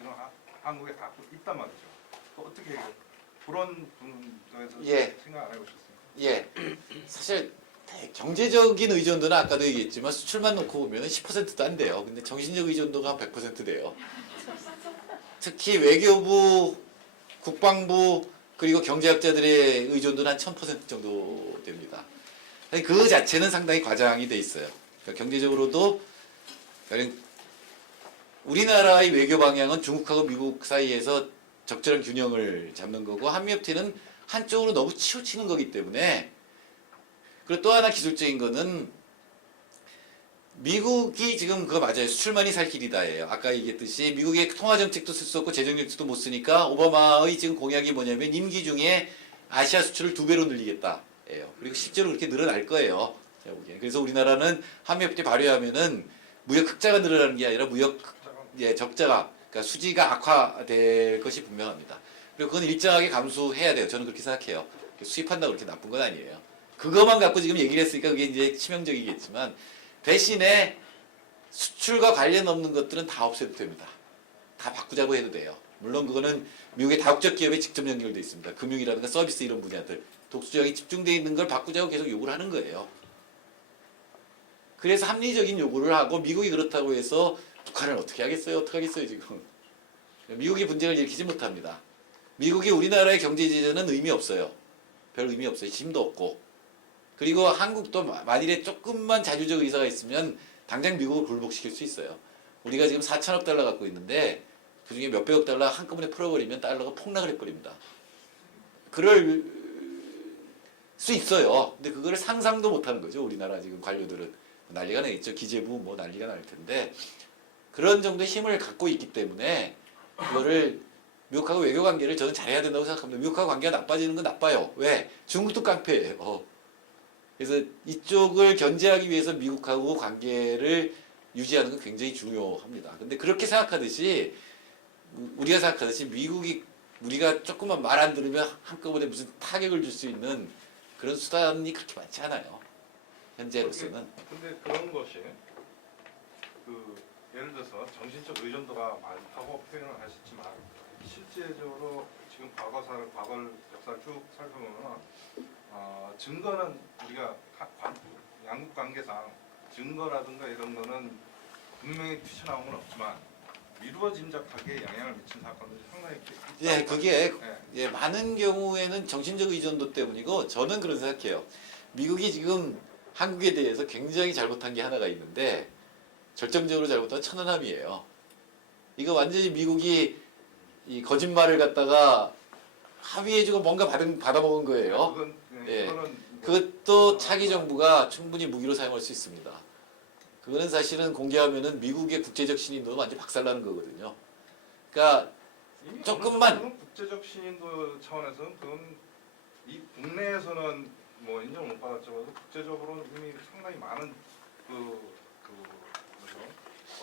지금 한국에 갖고 있단 말이죠. 어떻게 그런 부분에 대해서 예. 생각 안 해보셨습니까? 예, 사실 경제적인 의존도는 아까도 얘기했지만 수출만 놓고 보면 10%도 안 돼요. 근데 정신적 의존도가 100% 돼요. 특히 외교부, 국방부 그리고 경제학자들의 의존도는 한 1000% 정도 됩니다. 그 자체는 상당히 과장이 돼 있어요. 그러니까 경제적으로도 우리나라의 외교 방향은 중국하고 미국 사이에서 적절한 균형을 잡는 거고 한미협회는 한쪽으로 너무 치우치는 거기 때문에. 그리고 또 하나 기술적인 거는 미국이 지금 그거 맞아요. 수출만이 살 길이다예요. 아까 얘기했듯이 미국의 통화정책도 쓸 수 없고 재정정책도 못 쓰니까 오바마의 지금 공약이 뭐냐면 임기 중에 아시아 수출을 2배로 늘리겠다예요. 그리고 실제로 그렇게 늘어날 거예요. 제가 보기엔. 그래서 우리나라는 한미협회 발효하면은 무역 흑자가 늘어나는 게 아니라 무역 적자가 그러니까 수지가 악화될 것이 분명합니다. 그리고 그건 일정하게 감수해야 돼요. 저는 그렇게 생각해요. 수입한다고 그렇게 나쁜 건 아니에요. 그것만 갖고 지금 얘기를 했으니까 그게 이제 치명적이겠지만 대신에 수출과 관련 없는 것들은 다 없애도 됩니다. 다 바꾸자고 해도 돼요. 물론 그거는 미국의 다국적 기업에 직접 연결되어 있습니다. 금융이라든가 서비스 이런 분야들 독수적이 집중되어 있는 걸 바꾸자고 계속 요구를 하는 거예요. 그래서 합리적인 요구를 하고 미국이 그렇다고 해서 북한을 어떻게 하겠어요? 어떻게 하겠어요 지금. 미국이 분쟁을 일으키지 못합니다. 미국이 우리나라의 경제 제재는 의미 없어요. 별 의미 없어요. 힘도 없고. 그리고 한국도 만일에 조금만 자주적 의사가 있으면 당장 미국을 굴복시킬 수 있어요. 우리가 지금 4천억 달러 갖고 있는데 그중에 몇백억 달러 한꺼번에 풀어버리면 달러가 폭락을 해버립니다. 그럴 수 있어요. 근데 그거를 상상도 못하는 거죠. 우리나라 지금 관료들은. 난리가 나겠죠. 기재부 뭐 난리가 날 텐데 그런 정도의 힘을 갖고 있기 때문에 그거를 미국하고 외교 관계를 저는 잘해야 된다고 생각합니다. 미국하고 관계가 나빠지는 건 나빠요. 왜? 중국도 깡패예요. 그래서 이쪽을 견제하기 위해서 미국하고 관계를 유지하는 건 굉장히 중요합니다. 근데 그렇게 생각하듯이 우리가 생각하듯이 미국이 우리가 조금만 말 안 들으면 한꺼번에 무슨 타격을 줄 수 있는 그런 수단이 그렇게 많지 않아요. 현재로서는. 근데 그런 것이 예를 들어서 정신적 의존도가 많다고 표현을 하셨지만 실제적으로 지금 과거 역사를 쭉 살펴보면 증거는 우리가 양국 관계상 증거라든가 이런 거는 분명히 튀쳐나온 건 없지만 미루어 짐작하게 영향을 미친 사건들이 상당히 예, 그게 예, 많은 경우에는 정신적 의존도 때문이고 저는 그런 생각해요. 미국이 지금 한국에 대해서 굉장히 잘못한 게 하나가 있는데 절정적으로 잘못한 천안함이에요. 이거 완전히 미국이 이 거짓말을 갖다가 합의해주고 뭔가 받아먹은 거예요. 예. 그것도 차기 정부가 충분히 무기로 사용할 수 있습니다. 그거는 사실은 공개하면은 미국의 국제적 신인도는 완전 박살나는 거거든요. 그러니까 조금만 국제적 신인도 차원에서는 그건 이 국내에서는 뭐 인정 못 받았지만 국제적으로는 이미 상당히 많은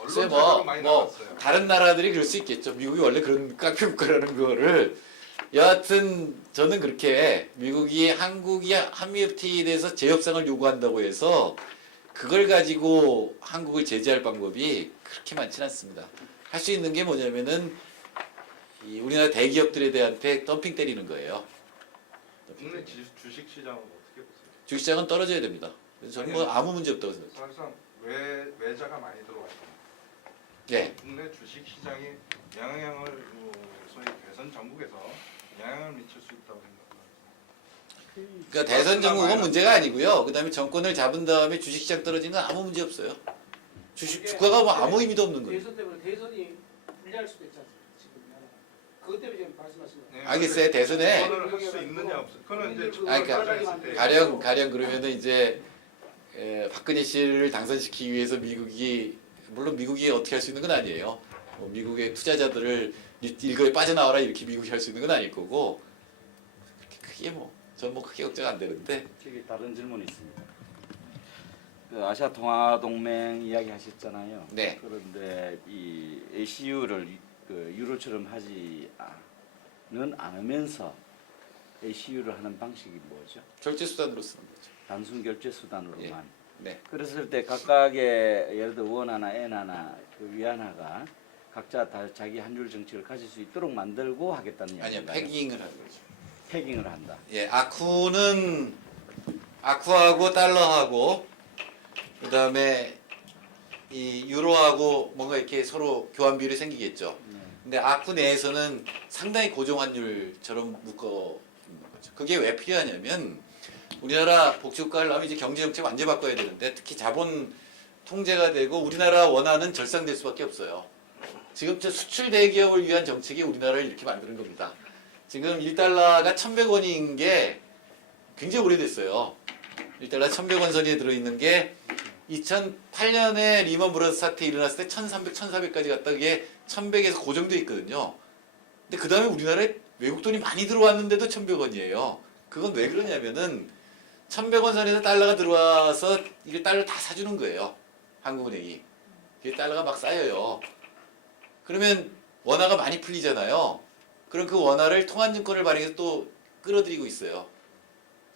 글쎄 언론적으로 많이 나왔어요. 다른 나라들이 그럴 수 있겠죠. 미국이 원래 그런 깡패 국가라는 거를 여하튼 저는 그렇게 미국이 한국이 한미FTA에 대해서 재협상을 요구한다고 해서 그걸 가지고 한국을 제재할 방법이 그렇게 많지는 않습니다. 할 수 있는 게 뭐냐면은 이 우리나라 대기업들에 대한테 덤핑 때리는 거예요. 국내 주식 시장은 어떻게 보세요? 주식 시장은 떨어져야 됩니다. 저는 뭐 아무 문제 없다고 생각해요. 사실상 외자가 많이 들어와 있습니다. 예. 국내 주식 시장이 영향을 소위 대선 전국에서 영향을 미칠 수 있다고 생각합니다. 그러니까 대선 정국은 문제가 아니고요. 그다음에 정권을 잡은 다음에 주식시장 떨어지는 건 아무 문제 없어요. 주가가 뭐 아무 의미도 없는 거예요. 대선 때문에 대선이 불리할 수도 있지 않습니까? 지금 그것 때문에 지금 말씀하시는 거예요. 알겠어요. 대선에 그거를 할 수 있느냐 없어. 그거는 이제 그러니까 가령 그러면은 이제 박근혜 씨를 당선시키기 위해서 미국이 물론 미국이 어떻게 할 수 있는 건 아니에요. 미국의 투자자들을 일거에 빠져나와라 이렇게 미국이 할 수 있는 건 아닐 거고 크게 저는 크게 걱정 안 되는데. 저기 다른 질문이 있습니다. 그 아시아 통화 동맹 이야기 하셨잖아요. 네. 그런데 이 ACU를 유로처럼 하지는 않으면서 ACU를 하는 방식이 뭐죠? 결제 수단으로 쓰는 거죠. 단순 결제 수단으로만. 예. 네. 그랬을 때 각각의 예를 들어 원 하나, 엔 하나, 그 위안화가 각자 다 자기 환율 정책을 가질 수 있도록 만들고 하겠다는 아니요, 이야기인가요? 패깅을 하는 거죠. 패깅을 한다. 예, 아쿠하고 달러하고 그다음에 이 유로하고 뭔가 이렇게 서로 교환 비율이 생기겠죠. 네. 근데 아쿠 내에서는 상당히 고정 환율처럼 묶어 있는 거죠. 그게 왜 필요하냐면 우리나라 복지국가를 하면 이제 경제 정책 완전 바꿔야 되는데 특히 자본 통제가 되고 우리나라 원화는 절상될 수밖에 없어요. 지금 저 수출 대기업을 위한 정책이 우리나라를 이렇게 만드는 겁니다. 지금 1달러가 1,100원인 게 굉장히 오래됐어요. 1달러 1,100원 선에 들어있는 게 2008년에 리먼 브러더스 사태 일어났을 때 1,300, 1,400까지 갔다 그게 1,100에서 고정돼 있거든요. 근데 그 다음에 우리나라에 외국 돈이 많이 들어왔는데도 1,100원이에요. 그건 왜 그러냐면은 1,100원 선에서 달러가 들어와서 이게 달러 다 사주는 거예요. 한국은행이. 이게 달러가 막 쌓여요. 그러면 원화가 많이 풀리잖아요. 그럼 그 원화를 통한증권을 발행해서 또 끌어들이고 있어요.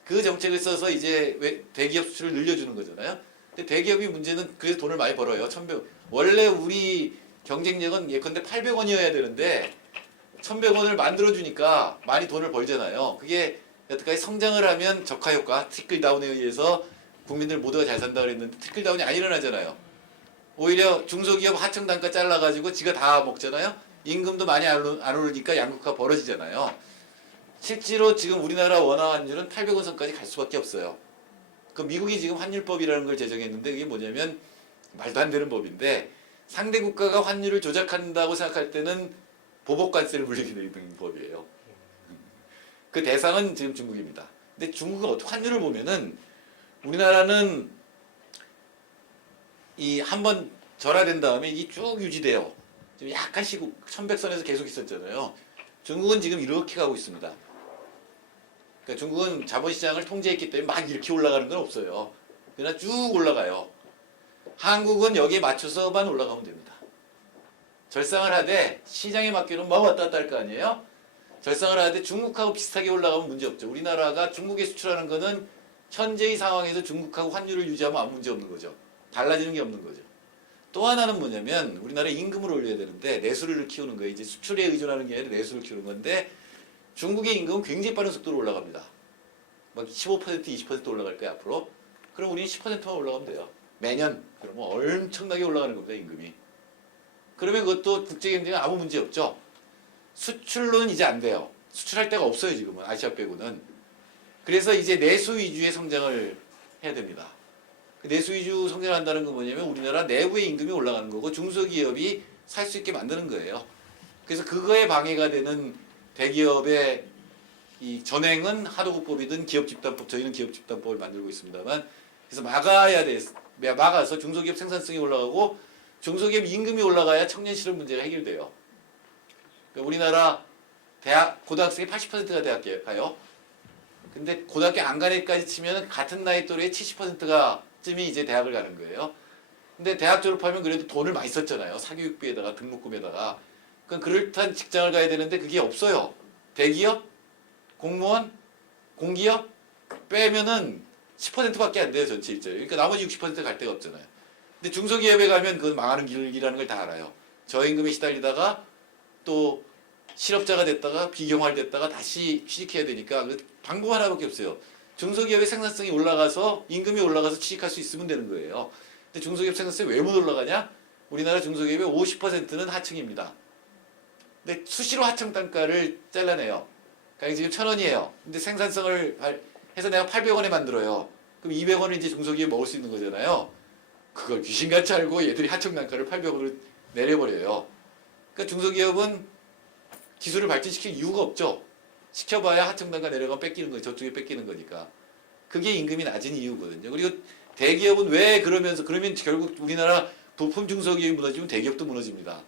그 정책을 써서 이제 왜 대기업 수출을 늘려주는 거잖아요. 근데 대기업이 문제는 그래서 돈을 많이 벌어요. 1,100원. 원래 우리 경쟁력은 예컨대 800원이어야 되는데 1,100원을 만들어주니까 많이 돈을 벌잖아요. 그게 여태까지 성장을 하면 적화효과, 트리클다운에 의해서 국민들 모두가 잘 산다 그랬는데 트리클다운이 안 일어나잖아요. 오히려 중소기업 하청단가 잘라가지고 지가 다 먹잖아요. 임금도 많이 안 오르니까 양극화가 벌어지잖아요. 실제로 지금 우리나라 원화 환율은 800원 선까지 갈 수밖에 없어요. 그 미국이 지금 환율법이라는 걸 제정했는데 그게 뭐냐면 말도 안 되는 법인데 상대 국가가 환율을 조작한다고 생각할 때는 보복관세를 물리게 되는 법이에요. 그 대상은 지금 중국입니다. 근데 중국은 어떻게 환율을 보면은 우리나라는 이 한번 절하된 다음에 이게 쭉 유지돼요. 지금 약간씩 1,100선에서 계속 있었잖아요. 중국은 지금 이렇게 가고 있습니다. 그러니까 중국은 자본시장을 통제했기 때문에 막 이렇게 올라가는 건 없어요. 그냥 쭉 올라가요. 한국은 여기에 맞춰서만 올라가면 됩니다. 절상을 하되 시장에 맞게는 막 왔다 갔다 할 거 아니에요? 절상을 하되 중국하고 비슷하게 올라가면 문제 없죠. 우리나라가 중국에 수출하는 거는 현재의 상황에서 중국하고 환율을 유지하면 아무 문제 없는 거죠. 달라지는 게 없는 거죠. 또 하나는 뭐냐면 우리나라 임금을 올려야 되는데 내수를 키우는 거예요. 이제 수출에 의존하는 게 아니라 내수를 키우는 건데 중국의 임금은 굉장히 빠른 속도로 올라갑니다. 막 15%, 20% 올라갈 거예요, 앞으로. 그럼 우리는 10%만 올라가면 돼요. 매년. 그러면 엄청나게 올라가는 겁니다, 임금이. 그러면 그것도 국제경쟁에 아무 문제 없죠. 수출로는 이제 안 돼요. 수출할 데가 없어요, 지금은. 아시아 빼고는. 그래서 이제 내수 위주의 성장을 해야 됩니다. 내수 위주 성장한다는 건 뭐냐면 우리나라 내부의 임금이 올라가는 거고 중소기업이 살 수 있게 만드는 거예요. 그래서 그거에 방해가 되는 대기업의 이 전횡은 하도급법이든 기업집단법, 저희는 기업집단법을 만들고 있습니다만 그래서 막아서 중소기업 생산성이 올라가고 중소기업 임금이 올라가야 청년 실업 문제가 해결돼요. 그러니까 우리나라 고등학생이 80%가 대학 가요. 근데 고등학교 안 간 애까지 치면 같은 나이 또래의 70%가 쯤이 이제 대학을 가는 거예요. 근데 대학 졸업하면 그래도 돈을 많이 썼잖아요. 사교육비에다가 등록금에다가. 그럼 그럴듯한 직장을 가야 되는데 그게 없어요. 대기업, 공무원, 공기업 빼면은 10%밖에 안 돼요. 전체 일자리. 그러니까 나머지 60% 갈 데가 없잖아요. 근데 중소기업에 가면 그건 망하는 길이라는 걸 다 알아요. 저임금에 시달리다가 또 실업자가 됐다가 비경활됐다가 다시 취직해야 되니까 그 방법 하나밖에 없어요. 중소기업의 생산성이 올라가서 임금이 올라가서 취직할 수 있으면 되는 거예요. 근데 중소기업 생산성이 왜 못 올라가냐? 우리나라 중소기업의 50%는 하청입니다. 근데 수시로 하청 단가를 잘라내요. 그러니까 지금 1,000원이에요. 근데 생산성을 해서 내가 800원에 만들어요. 그럼 200원을 이제 중소기업이 먹을 수 있는 거잖아요. 그걸 귀신같이 알고 얘들이 하청 단가를 800원으로 내려버려요. 그러니까 중소기업은 기술을 발전시킬 이유가 없죠. 시켜봐야 하청 단가 내려가면 뺏기는 거예요. 저쪽에 뺏기는 거니까. 그게 임금이 낮은 이유거든요. 그리고 대기업은 왜 그러면 결국 우리나라 부품 중소기업이 무너지면 대기업도 무너집니다.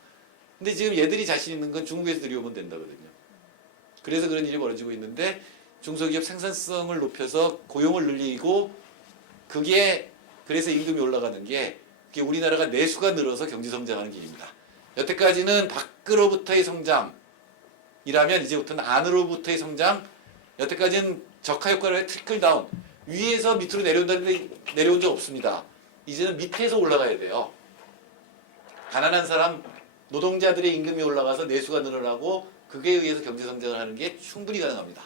근데 지금 얘들이 자신 있는 건 중국에서 들여오면 된다거든요. 그래서 그런 일이 벌어지고 있는데 중소기업 생산성을 높여서 고용을 늘리고 그게 그래서 임금이 올라가는 게 그게 우리나라가 내수가 늘어서 경제 성장하는 길입니다. 여태까지는 밖으로부터의 성장이라면 이제부터는 안으로부터의 성장. 여태까지는 적화효과를 해 트리클 다운. 위에서 밑으로 내려온다는데 내려온 적 없습니다. 이제는 밑에서 올라가야 돼요. 가난한 사람, 노동자들의 임금이 올라가서 내수가 늘어나고 그에 의해서 경제 성장을 하는 게 충분히 가능합니다.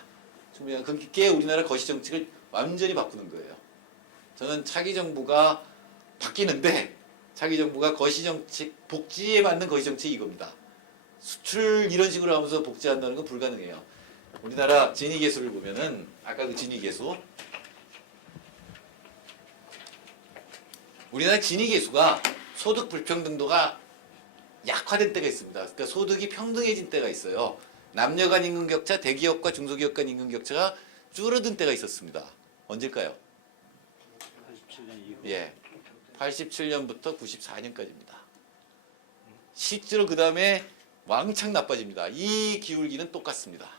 충분히 그게 우리나라 거시 정책을 완전히 바꾸는 거예요. 저는 차기 정부가 바뀌는데 차기 정부가 거시 정책 복지에 맞는 거시 정책이 이겁니다. 수출 이런 식으로 하면서 복지한다는 건 불가능해요. 우리나라 진위계수를 보면은 아까 그 진위계수 우리나라 진위계수가 소득 불평등도가 약화된 때가 있습니다. 그러니까 소득이 평등해진 때가 있어요. 남녀 간 임금 격차, 대기업과 중소기업 간 임금 격차가 줄어든 때가 있었습니다. 언제일까요? 87년 이후. 예, 87년부터 94년까지입니다. 실제로 그 다음에 왕창 나빠집니다. 이 기울기는 똑같습니다.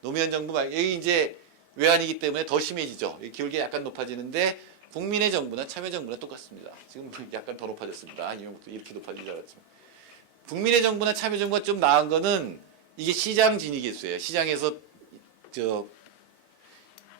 노무현 정부 말 여기 이제 외환이기 때문에 더 심해지죠. 이 기울기가 약간 높아지는데 국민의 정부나 참여정부나 똑같습니다. 지금 약간 더 높아졌습니다. 이명부터 이렇게 높아진 줄 알았지만 국민의 정부나 참여정부가 좀 나은 거는 이게 시장 진위계수예요. 시장에서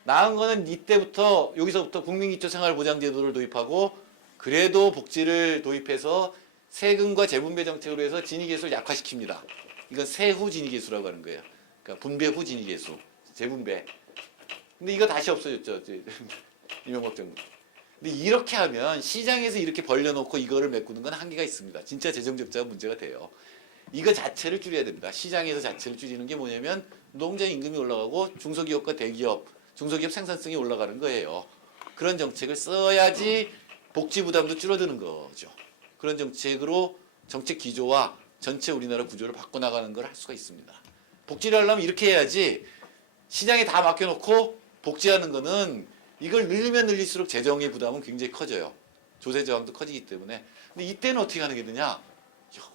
나은 거는 이때부터 여기서부터 국민기초생활보장제도를 도입하고 그래도 복지를 도입해서 세금과 재분배 정책으로 해서 진위계수를 약화시킵니다. 이건 세후 진위계수라고 하는 거예요. 그러니까 분배 후 진위계수, 재분배. 근데 이거 다시 없어졌죠. 이명박 정부. 근데 이렇게 하면 시장에서 이렇게 벌려놓고 이거를 메꾸는 건 한계가 있습니다. 진짜 재정적자가 문제가 돼요. 이거 자체를 줄여야 됩니다. 시장에서 자체를 줄이는 게 뭐냐면 노동자 임금이 올라가고 중소기업과 대기업, 중소기업 생산성이 올라가는 거예요. 그런 정책을 써야지 복지 부담도 줄어드는 거죠. 그런 정책으로 정책 기조와 전체 우리나라 구조를 바꿔나가는 걸 할 수가 있습니다. 복지를 하려면 이렇게 해야지 시장에 다 맡겨놓고 복지하는 거는 이걸 늘리면 늘릴수록 재정의 부담은 굉장히 커져요. 조세 저항도 커지기 때문에. 근데 이때는 어떻게 가능했느냐? 야,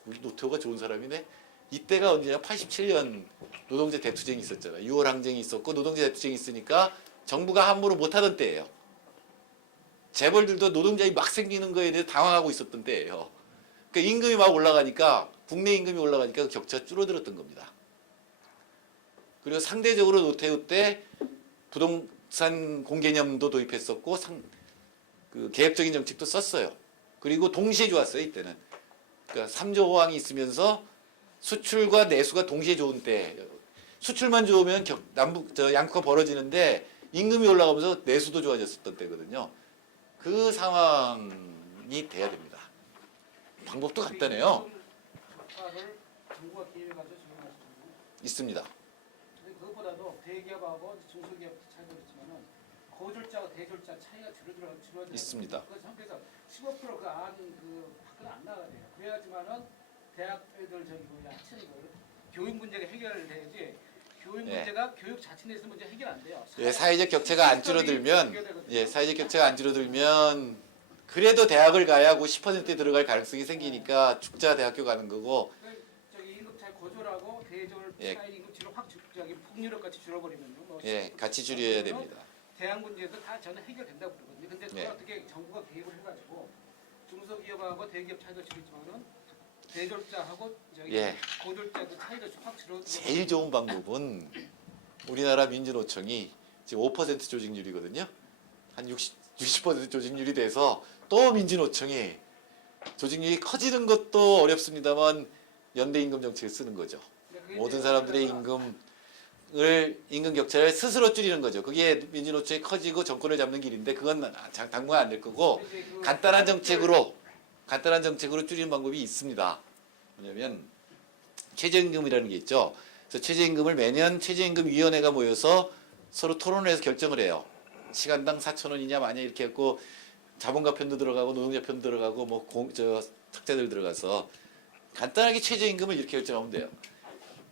우리 노태우가 좋은 사람이네. 이때가 언제냐? 87년 노동자 대투쟁이 있었잖아요. 6월 항쟁이 있었고 노동자 대투쟁이 있으니까 정부가 함부로 못하던 때예요. 재벌들도 노동자이 막 생기는 거에 대해서 당황하고 있었던 때예요. 그러니까 임금이 막 올라가니까 국내 임금이 올라가니까 그 격차가 줄어들었던 겁니다. 그리고 상대적으로 노태우 때 부동산 공개념도 도입했었고 그 계획적인 정책도 썼어요. 그리고 동시에 좋았어요. 이때는. 그러니까 3조 호황이 있으면서 수출과 내수가 동시에 좋은 때 수출만 좋으면 양극화 벌어지는데 임금이 올라가면서 내수도 좋아졌었던 때거든요. 그 상황이 돼야 됩니다. 방법도 간단해요. 를 정부가 기획해가지고 지원할 수 있는. 있습니다. 근데 그것보다도 대기업하고 중소기업 차이가 있지만은 고졸자와 대졸자 차이가 줄어들어야 있습니다. 그 상태에서 15%그 안 그 밖으로 안 나가야 돼요. 그래야지만은 대학 애들 저기 뭐야 하치는 거 교육 문제가 해결돼야지. 교육 예. 문제가 교육 자체 내에서 문제 해결 안 돼요. 예, 사회적 격차가 안 줄어들면 사회적 격차가 안 줄어들면 그래도 대학을 가야 그 10%에 들어갈 가능성이 생기니까 죽자 대학교 가는 거고 저기 임금 차이 고졸하고 대졸 예. 차이 임금 줄어 확 저기 폭력력 같이 줄어버리면요. 뭐 예, 같이 줄여야 됩니다. 대학 문제도 다 저는 해결된다고 그러거든요. 근데 그걸 예. 어떻게 정부가 개입을 해가지고 중소기업하고 대기업 차이도 줄이지만은 대졸자하고 저기 예. 고졸자도 차이도 확 줄어. 제일 좋은 방법은 우리나라 민주노총이 지금 5% 조직률이거든요. 한 60% 조직률이 돼서 또 민주노총이 조직률이 커지는 것도 어렵습니다만 연대임금 정책을 쓰는 거죠. 모든 사람들의 임금 격차를 스스로 줄이는 거죠. 그게 민주노총이 커지고 정권을 잡는 길인데 그건 당분간 안 될 거고 간단한 정책으로 줄이는 방법이 있습니다. 뭐냐면 최저임금이라는 게 있죠. 그래서 최저임금을 매년 최저임금위원회가 모여서 서로 토론을 해서 결정을 해요. 시간당 4,000원이냐 마냐 이렇게 했고 자본가 편도 들어가고 노동자 편도 들어가고 뭐 탁자들 들어가서 간단하게 최저임금을 이렇게 결정하면 돼요.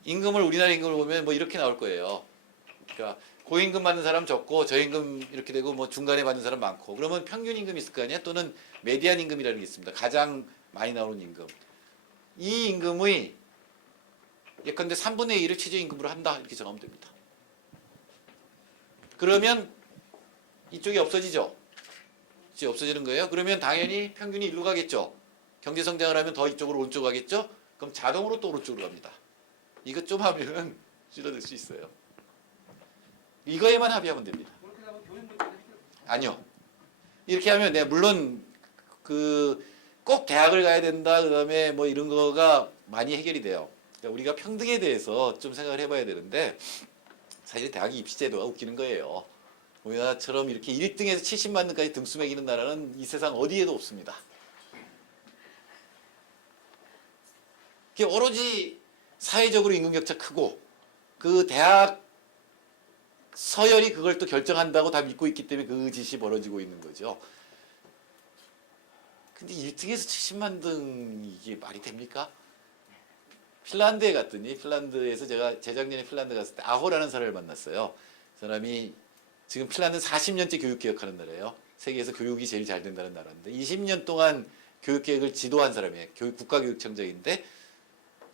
임금을 우리나라 임금을 보면 뭐 이렇게 나올 거예요. 그러니까 고임금 받는 사람 적고 저임금 이렇게 되고 뭐 중간에 받는 사람 많고 그러면 평균 임금이 있을 거 아니야? 또는 메디안 임금이라는 게 있습니다. 가장 많이 나오는 임금. 이 임금의 예컨대 3분의 1을 최저임금으로 한다 이렇게 정하면 됩니다. 그러면 이쪽이 없어지죠. 이제 없어지는 거예요. 그러면 당연히 평균이 일로 가겠죠. 경제 성장을 하면 더 이쪽으로 오른쪽 가겠죠. 그럼 자동으로 또 오른쪽으로 갑니다. 이거 좀 하면 줄어들 수 있어요. 이거에만 합의하면 됩니다. 그렇게 하면 교육 문제도 해결. 아니요. 이렇게 하면 물론 그 꼭 대학을 가야 된다. 그다음에 뭐 이런 거가 많이 해결이 돼요. 그러니까 우리가 평등에 대해서 좀 생각을 해봐야 되는데 사실 대학 입시제도가 웃기는 거예요. 우리나라처럼 이렇게 1등에서 70만 등까지 등수 매기는 나라는 이 세상 어디에도 없습니다. 그게 오로지 사회적으로 임금격차 크고 그 대학 서열이 그걸 또 결정한다고 다 믿고 있기 때문에 그 짓이 벌어지고 있는 거죠. 근데 1등에서 70만 등 이게 말이 됩니까? 핀란드에 갔더니 핀란드에서 제가 재작년에 핀란드 갔을 때 아호라는 사람을 만났어요. 그 사람이 지금 핀란드 40년째 교육개혁하는 나라예요. 세계에서 교육이 제일 잘 된다는 나라인데 20년 동안 교육개혁을 지도한 사람이에요. 국가교육청장인데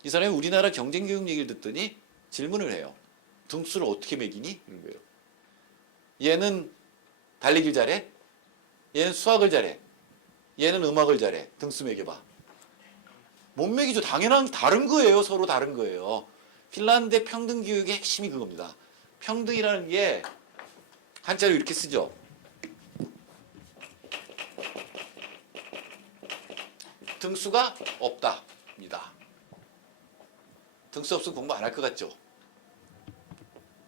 이 사람이 우리나라 경쟁교육 얘기를 듣더니 질문을 해요. 등수를 어떻게 매기니? 이런 거예요. 얘는 달리기를 잘해? 얘는 수학을 잘해? 얘는 음악을 잘해? 등수 매겨봐. 못 매기죠. 당연한 다른 거예요. 서로 다른 거예요. 핀란드의 평등 교육의 핵심이 그겁니다. 평등이라는 게 한자로 이렇게 쓰죠. 등수가 없다입니다. 등수 없으면 공부 안 할 것 같죠?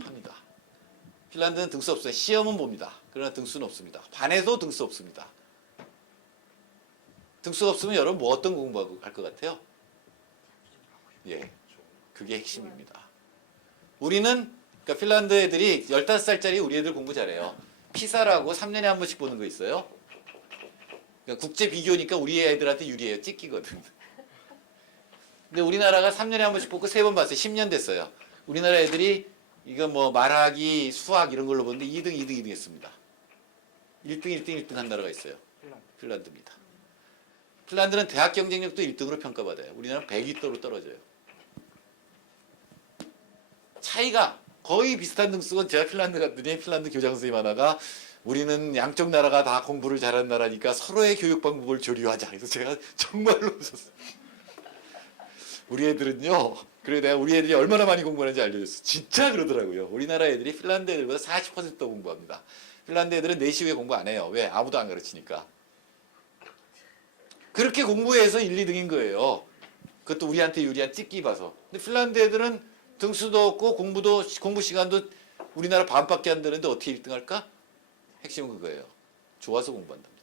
합니다. 핀란드는 등수 없어요. 시험은 봅니다. 그러나 등수는 없습니다. 반에도 등수 없습니다. 등수가 없으면 여러분 뭐 어떤 공부하고 할 것 같아요? 예, 그게 핵심입니다. 우리는 그러니까 핀란드 애들이 15살짜리 우리 애들 공부 잘해요. 피사라고 3년에 한 번씩 보는 거 있어요. 그러니까 국제 비교니까 우리 애들한테 유리해요. 찍기거든. 근데 우리나라가 3년에 한 번씩 보고 3번 봤어요. 10년 됐어요. 우리나라 애들이 이거 뭐 말하기, 수학 이런 걸로 보는데 2등, 2등, 2등 했습니다. 1등, 1등, 1등 한 나라가 있어요. 핀란드입니다. 핀란드는 대학 경쟁력도 1등으로 평가받아요. 우리나라는 100위도로 떨어져요. 차이가 거의 비슷한 등수건 제가 핀란드 갔더니 핀란드 교장 선생님 하나가 우리는 양쪽 나라가 다 공부를 잘하는 나라니까 서로의 교육 방법을 교류하자. 그래서 제가 정말로 웃었어요. 우리 애들은요. 그래 내가 우리 애들이 얼마나 많이 공부하는지 알려줬어. 진짜 그러더라고요. 우리나라 애들이 핀란드 애들보다 40% 더 공부합니다. 핀란드 애들은 4시 후에 공부 안 해요. 왜? 아무도 안 가르치니까. 그렇게 공부해서 1, 2등인 거예요. 그것도 우리한테 유리한 찍기 봐서. 근데 핀란드 애들은 등수도 없고 공부 시간도 우리나라 반밖에 안 되는데 어떻게 1등 할까? 핵심은 그거예요. 좋아서 공부한답니다.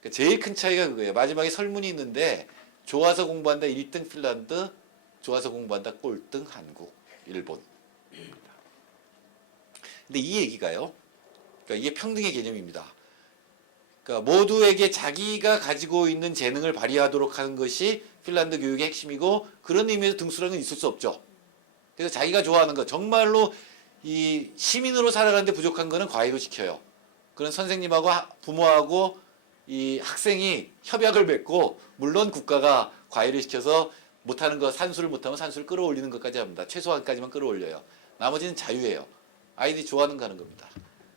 그러니까 제일 큰 차이가 그거예요. 마지막에 설문이 있는데 좋아서 공부한다 1등 핀란드, 좋아서 공부한다 꼴등 한국, 일본. 근데 이 얘기가요. 그러니까 이게 평등의 개념입니다. 그러니까 모두에게 자기가 가지고 있는 재능을 발휘하도록 하는 것이 핀란드 교육의 핵심이고 그런 의미에서 등수라는 건 있을 수 없죠. 그래서 자기가 좋아하는 거 정말로 이 시민으로 살아가는데 부족한 거는 과외로 시켜요. 그런 선생님하고 부모하고 이 학생이 협약을 맺고 물론 국가가 과외를 시켜서 못하는 거 산수를 못하면 산수를 끌어올리는 것까지 합니다. 최소한까지만 끌어올려요. 나머지는 자유예요. 아이들이 좋아하는 거 하는 겁니다.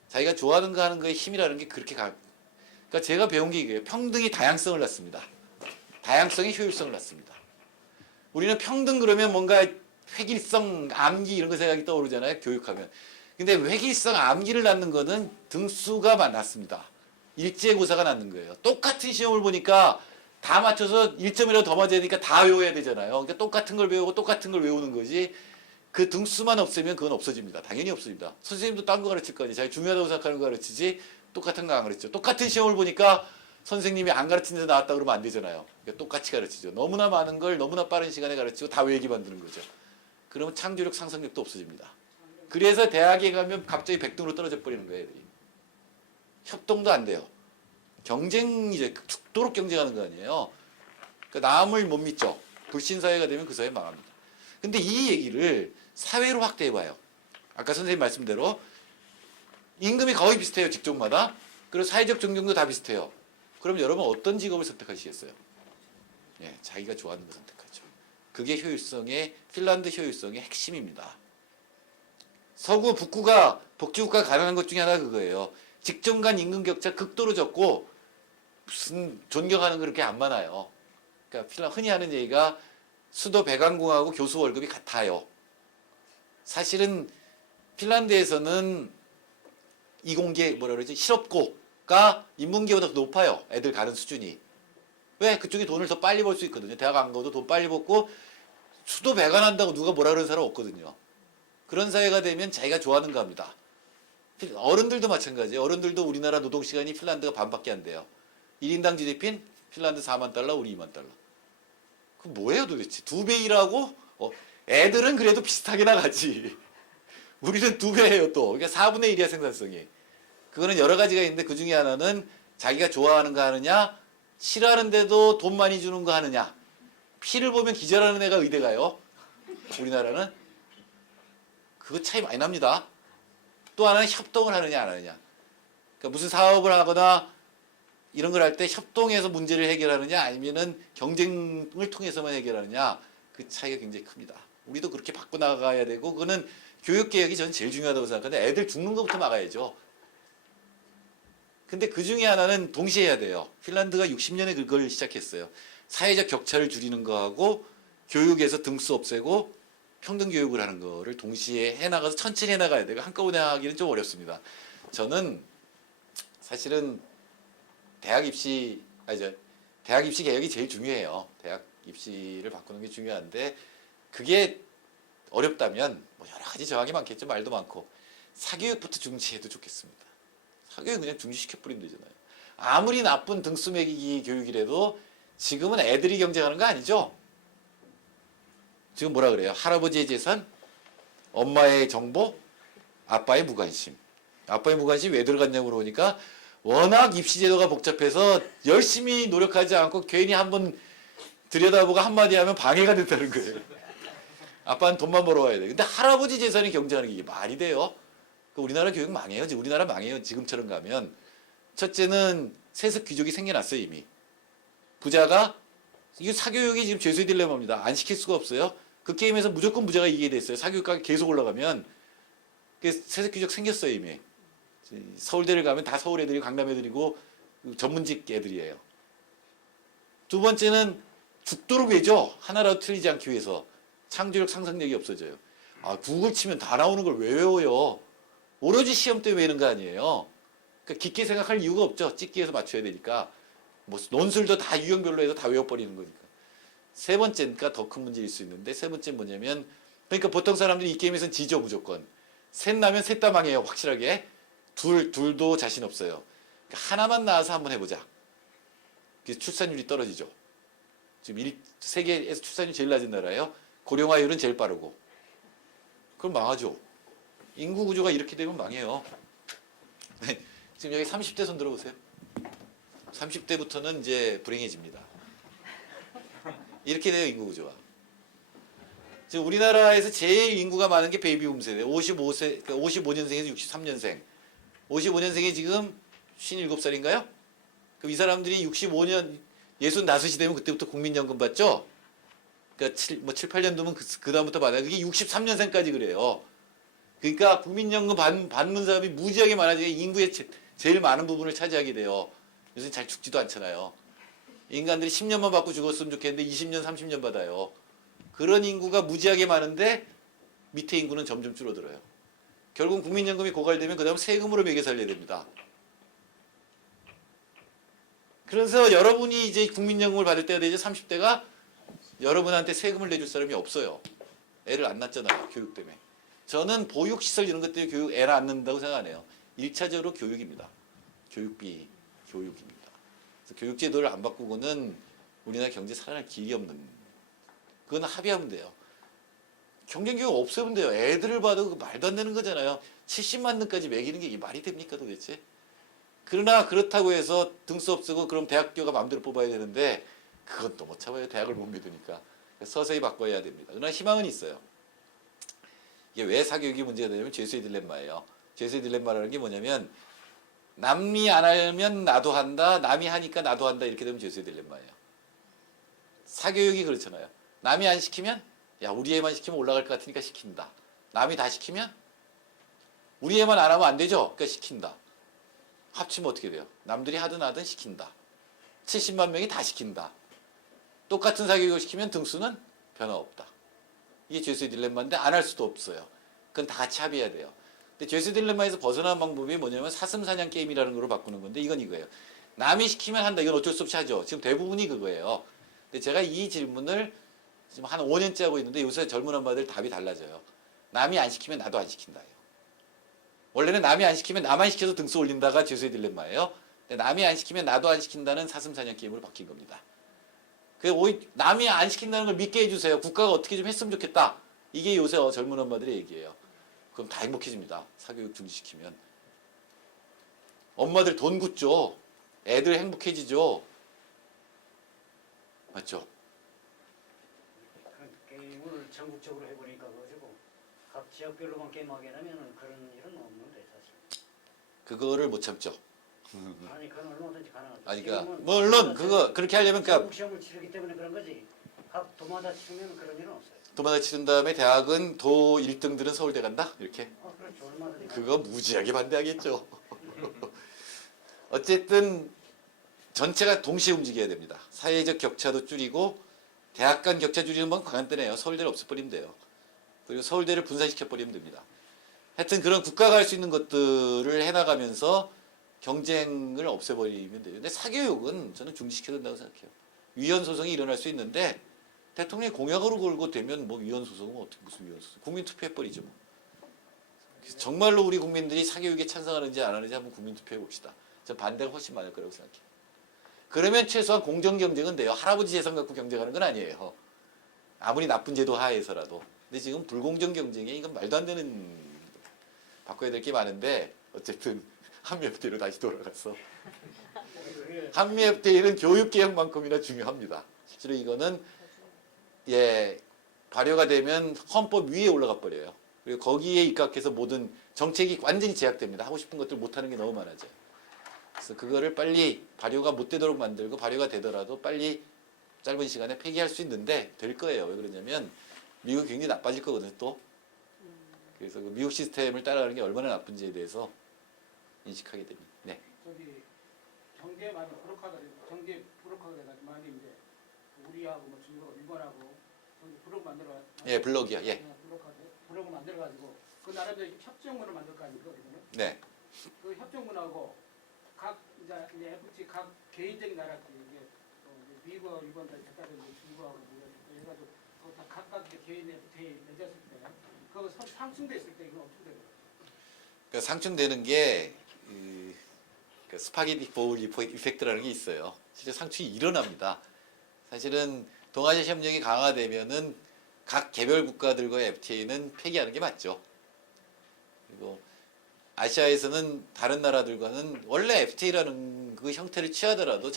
자기가 좋아하는 거 하는 거에 힘이라는 게 그렇게 그러니까 제가 배운 게 이거예요. 평등이 다양성을 낳습니다. 다양성이 효율성을 낳습니다. 우리는 평등 그러면 뭔가 획일성, 암기 이런 거 생각이 떠오르잖아요. 교육하면. 근데 획일성, 암기를 낳는 거는 등수가 낮습니다. 일제고사가 낳는 거예요. 똑같은 시험을 보니까 다 맞춰서 1점이라도 더 맞아야 되니까 다 외워야 되잖아요. 그러니까 똑같은 걸 배우고 똑같은 걸 외우는 거지. 그 등수만 없으면 그건 없어집니다. 당연히 없어집니다. 선생님도 딴 거 가르칠 거 아니에요. 자기 중요하다고 생각하는 거 가르치지 똑같은 거 안 가르치죠. 똑같은 시험을 보니까 선생님이 안 가르친 데서 나왔다 그러면 안 되잖아요. 그러니까 똑같이 가르치죠. 너무나 많은 걸 너무나 빠른 시간에 가르치고 다 외우게 만드는 거죠. 그러면 창조력, 상상력도 없어집니다. 그래서 대학에 가면 갑자기 100등으로 떨어져 버리는 거예요. 애들이. 협동도 안 돼요. 경쟁이제 죽도록 경쟁하는 거 아니에요. 그러니까 남을 못 믿죠. 불신사회가 되면 그 사회 망합니다. 근데 이 얘기를 사회로 확대해봐요. 아까 선생님 말씀대로 임금이 거의 비슷해요. 직종마다. 그리고 사회적 존경도 다 비슷해요. 그럼 여러분 어떤 직업을 선택하시겠어요? 예, 자기가 좋아하는 거 선택하죠. 그게 핀란드 효율성의 핵심입니다. 서구, 북구가 복지국가가 가능한 것 중에 하나가 그거예요. 직종 간 임금 격차 극도로 적고 무슨 존경하는 거 그렇게 안 많아요. 그러니까 흔히 하는 얘기가 수도 배관공하고 교수 월급이 같아요. 사실은 핀란드에서는 이공계 뭐라 그러지? 실업고가 인문계보다 높아요. 애들 가는 수준이. 왜? 그쪽이 돈을 더 빨리 벌 수 있거든요. 대학 안 가도 돈 빨리 벌고 수도 배가 난다고 누가 뭐라 그러는 사람 없거든요. 그런 사회가 되면 자기가 좋아하는 거 합니다. 어른들도 마찬가지예요. 어른들도 우리나라 노동시간이 핀란드가 반밖에 안 돼요. 1인당 GDP는 핀란드 4만 달러, 우리 2만 달러. 그럼 뭐예요 도대체? 2배 일하고 애들은 그래도 비슷하게 나가지. 우리는 2배예요 또. 그러니까 4분의 1이야 생산성이. 그거는 여러 가지가 있는데 그 중에 하나는 자기가 좋아하는 거 하느냐, 싫어하는데도 돈 많이 주는 거 하느냐. 피를 보면 기절하는 애가 의대가요. 우리나라는. 그거 차이 많이 납니다. 또 하나는 협동을 하느냐 안 하느냐. 그러니까 무슨 사업을 하거나 이런 걸 할 때 협동해서 문제를 해결하느냐 아니면은 경쟁을 통해서만 해결하느냐. 그 차이가 굉장히 큽니다. 우리도 그렇게 바꿔나가야 되고 그거는 교육개혁이 저는 제일 중요하다고 생각하는데 애들 죽는 것부터 막아야죠. 근데 그 중에 하나는 동시에 해야 돼요. 핀란드가 60년에 그걸 시작했어요. 사회적 격차를 줄이는 거하고 교육에서 등수 없애고 평등 교육을 하는 거를 동시에 해나가서 천천히 해나가야 돼요. 한꺼번에 하기는 좀 어렵습니다. 저는 사실은 대학 입시 개혁이 제일 중요해요. 대학 입시를 바꾸는 게 중요한데 그게 어렵다면 뭐 여러 가지 정황이 많겠죠. 말도 많고 사교육부터 중시해도 좋겠습니다. 사교육 그냥 중시시켜 뿌리면 되잖아요. 아무리 나쁜 등수 매기기 교육이라도 지금은 애들이 경쟁하는 거 아니죠? 지금 뭐라 그래요? 할아버지의 재산, 엄마의 정보, 아빠의 무관심. 아빠의 무관심이 왜 들어갔냐고 물어보니까 워낙 입시제도가 복잡해서 열심히 노력하지 않고 괜히 한번 들여다보고 한마디 하면 방해가 된다는 거예요. 아빠는 돈만 벌어와야 돼. 근데 할아버지 재산이 경쟁하는 게 이게 말이 돼요? 우리나라 교육 망해요. 우리나라 망해요. 지금처럼 가면. 첫째는 세습 귀족이 생겨났어요 이미. 부자가 이게 사교육이 지금 죄수의 딜레마입니다. 안 시킬 수가 없어요. 그 게임에서 무조건 부자가 이기게 됐어요. 사교육가가 계속 올라가면 세습 귀족 생겼어요 이미. 서울대를 가면 다 서울 애들이 강남 애들이고 전문직 애들이에요. 두 번째는 죽도록 외죠. 하나라도 틀리지 않기 위해서. 창조력 상상력이 없어져요. 아 구글 치면 다 나오는 걸 왜 외워요? 오로지 시험 때문에 외우는 거 아니에요. 그러니까 깊게 생각할 이유가 없죠. 찍기에서 맞춰야 되니까. 뭐 논술도 다 유형별로 해서 다 외워버리는 거니까. 세 번째가 더 큰 문제일 수 있는데 세 번째는 뭐냐면 그러니까 보통 사람들이 이 게임에서는 지죠 무조건. 셋 나면 셋 다 망해요 확실하게. 둘도 자신 없어요. 그러니까 하나만 나와서 한번 해보자. 그래서 출산율이 떨어지죠. 지금 세계에서 출산율이 제일 낮은 나라예요. 고령화율은 제일 빠르고. 그럼 망하죠. 인구 구조가 이렇게 되면 망해요. 지금 여기 30대 손 들어보세요. 30대부터는 이제 불행해집니다. 이렇게 돼요 인구 구조가. 지금 우리나라에서 제일 인구가 많은 게 베이비붐 세대. 55년생에서 63년생. 55년생이 지금 57살인가요? 그럼 이 사람들이 65년 65이 되면 그때부터 국민연금 받죠? 그러니까 7, 8년도면 그 다음부터 받아요. 그게 63년생까지 그래요. 그러니까 국민연금 받는 사람이 무지하게 많아지게 인구의 제일 많은 부분을 차지하게 돼요. 요새 잘 죽지도 않잖아요. 인간들이 10년만 받고 죽었으면 좋겠는데 20년, 30년 받아요. 그런 인구가 무지하게 많은데 밑에 인구는 점점 줄어들어요. 결국 국민연금이 고갈되면 그 다음 세금으로 매겨 살려야 됩니다. 그래서 여러분이 이제 국민연금을 받을 때가 되죠. 30대가 여러분한테 세금을 내줄 사람이 없어요. 애를 안 낳잖아요. 교육 때문에. 저는 보육시설 이런 것 때문에 교육 애를 안 낳는다고 생각 안 해요. 1차적으로 교육입니다. 교육비, 교육입니다. 그래서 교육제도를 안 바꾸고는 우리나라 경제 살아날 길이 없는. 그건 합의하면 돼요. 경쟁교육 없애면 돼요. 애들을 봐도 말도 안 되는 거잖아요. 70만 등까지 매기는 게 말이 됩니까 도대체? 그러나 그렇다고 해서 등수 없애고 그럼 대학교가 마음대로 뽑아야 되는데 그건 또 못 참아요. 대학을 못 믿으니까. 서서히 바꿔야 됩니다. 그러나 희망은 있어요. 이게 왜 사교육이 문제가 되냐면 죄수의 딜레마예요. 죄수의 딜레마라는 게 뭐냐면 남이 안 하면 나도 한다. 남이 하니까 나도 한다. 이렇게 되면 죄수의 딜레마예요. 사교육이 그렇잖아요. 남이 안 시키면 야 우리 애만 시키면 올라갈 것 같으니까 시킨다. 남이 다 시키면 우리 애만 안 하면 안 되죠. 그러니까 시킨다. 합치면 어떻게 돼요? 남들이 하든 하든 시킨다. 70만 명이 다 시킨다. 똑같은 사교육을 시키면 등수는 변화 없다. 이게 죄수의 딜레마인데 안 할 수도 없어요. 그건 다 같이 합의해야 돼요. 근데 죄수의 딜레마에서 벗어나는 방법이 뭐냐면 사슴사냥 게임이라는 걸로 바꾸는 건데 이건 이거예요. 남이 시키면 한다. 이건 어쩔 수 없이 하죠. 지금 대부분이 그거예요. 근데 제가 이 질문을 지금 한 5년째 하고 있는데 요새 젊은 엄마들 답이 달라져요. 남이 안 시키면 나도 안 시킨다예요. 원래는 남이 안 시키면 나만 시켜서 등수 올린다가 죄수의 딜레마예요. 근데 남이 안 시키면 나도 안 시킨다는 사슴사냥 게임으로 바뀐 겁니다. 남이 안 시킨다는 걸 믿게 해주세요. 국가가 어떻게 좀 했으면 좋겠다. 이게 요새 젊은 엄마들의 얘기예요. 그럼 다 행복해집니다. 사교육 중지시키면. 엄마들 돈 굳죠. 애들 행복해지죠. 맞죠? 그런 게임을 전국적으로 해보니까 그거고 각 지역별로만 게임하게 하면 그런 일은 없는데 사실. 그거를 못 참죠. 아니 그건 얼마든지 가능하죠. 아니, 그러니까 지금은 물론 그렇게 하려면 그러니까 전국 시험을 치르기 때문에 그런 거지. 각 도마다 치르면 그런 일은 없어요. 도마다 치른 다음에 대학은 도 1등들은 서울대 간다? 이렇게. 그렇죠. 얼마든지. 그거 무지하게 반대하겠죠. 어쨌든 전체가 동시에 움직여야 됩니다. 사회적 격차도 줄이고 대학 간 격차 줄이는 건 간단해요. 서울대를 없애버리면 돼요. 그리고 서울대를 분산시켜버리면 됩니다. 하여튼 그런 국가가 할 수 있는 것들을 해나가면서 경쟁을 없애버리면 돼요. 근데 사교육은 저는 중지시켜야 된다고 생각해요. 위헌 소송이 일어날 수 있는데 대통령이 공약으로 걸고 되면 뭐 위헌 소송은 어떻게 무슨 위헌 소송? 국민 투표해버리죠 뭐. 그래서 정말로 우리 국민들이 사교육에 찬성하는지 안 하는지 한번 국민 투표해 봅시다. 저 반대가 훨씬 많을 거라고 생각해요. 그러면 최소한 공정 경쟁은 돼요. 할아버지 재산 갖고 경쟁하는 건 아니에요. 아무리 나쁜 제도 하에서라도. 근데 지금 불공정 경쟁에 이건 말도 안 되는 바꿔야 될 게 많은데 어쨌든 한미FTA로 다시 돌아갔어. 한미FTA는 교육개혁만큼이나 중요합니다. 실제로 이거는 발효가 되면 헌법 위에 올라가 버려요. 그리고 거기에 입각해서 모든 정책이 완전히 제약됩니다. 하고 싶은 것들 못하는 게 너무 많아져요. 그래서 그거를 빨리 발효가 못 되도록 만들고 발효가 되더라도 빨리 짧은 시간에 폐기할 수 있는데 될 거예요. 왜 그러냐면 미국 굉장히 나빠질 거거든요. 또. 그래서 그 미국 시스템을 따라가는 게 얼마나 나쁜지에 대해서 인식하게 됩니다. 네. 저기 경제 많이 부족하다 경제 부족하게 돼가지고 많이 이제 우리하고 뭐 중국 일본하고 저기 블록 만들어 예, 블럭이요. 예. 블록을 만들어가지고 그 나라들 협정문을 만들 거 아니거든요. 네. 그 협정문하고 각 이제 FTA 각 개인적인 나라끼리 이게 미국, 일본 다 중국하고 해가지고 다 각각 개인의 FTA 맺었을 때 그거 상충됐을 때 이건 어떻게 돼요? 그러니까 상충되는 게 스파게티 보울 이펙트라는 게 있어요. 실제 상충이 일어납니다. 사실은 동아시아 협력이 강화되면은 각 개별 국가들과의 FTA는 폐기하는 게 맞죠. 그리고 아시아에서는 다른 나라들과는 원래 FTA라는 그 형태를 취하더라도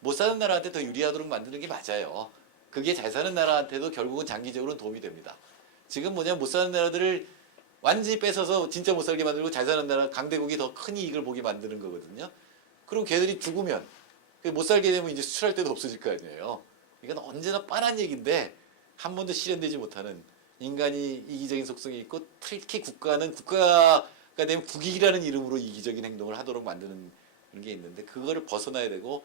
못 사는 나라한테 더 유리하도록 만드는 게 맞아요. 그게 잘 사는 나라한테도 결국은 장기적으로는 도움이 됩니다. 지금 뭐냐면 못 사는 나라들을 완전히 뺏어서 진짜 못 살게 만들고 잘 사는 나라 강대국이 더 큰 이익을 보게 만드는 거거든요. 그럼 걔들이 죽으면 못 살게 되면 이제 수출할 데도 없어질 거 아니에요. 이건 언제나 뻔한 얘기인데 한 번도 실현되지 못하는 인간이 이기적인 속성이 있고 특히 국가는 국가가 되면 국익이라는 이름으로 이기적인 행동을 하도록 만드는 게 있는데 그거를 벗어나야 되고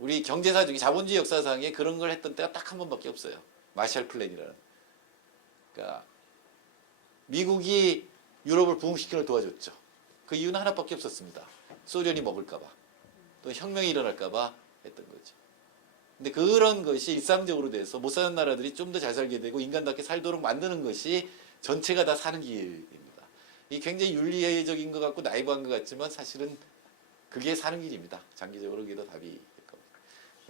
우리 경제사 중에 자본주의 역사상에 그런 걸 했던 때가 딱 한 번밖에 없어요. 마샬 플랜이라는. 그러니까 미국이 유럽을 부흥시키는 걸 도와줬죠. 그 이유는 하나밖에 없었습니다. 소련이 먹을까봐. 또 혁명이 일어날까봐 했던 거죠. 근데 그런 것이 일상적으로 돼서 못 사는 나라들이 좀 더 잘 살게 되고 인간답게 살도록 만드는 것이 전체가 다 사는 길입니다. 이게 굉장히 윤리적인 것 같고 나이브한 것 같지만 사실은 그게 사는 길입니다. 장기적으로 그게 더 답이 될 겁니다.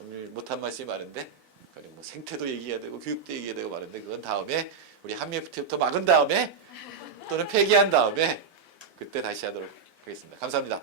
오늘 못한 말씀이 많은데 뭐 생태도 얘기해야 되고 교육도 얘기해야 되고 많은데 그건 다음에 우리 한미FTA부터 막은 다음에 또는 폐기한 다음에 그때 다시 하도록 하겠습니다. 감사합니다.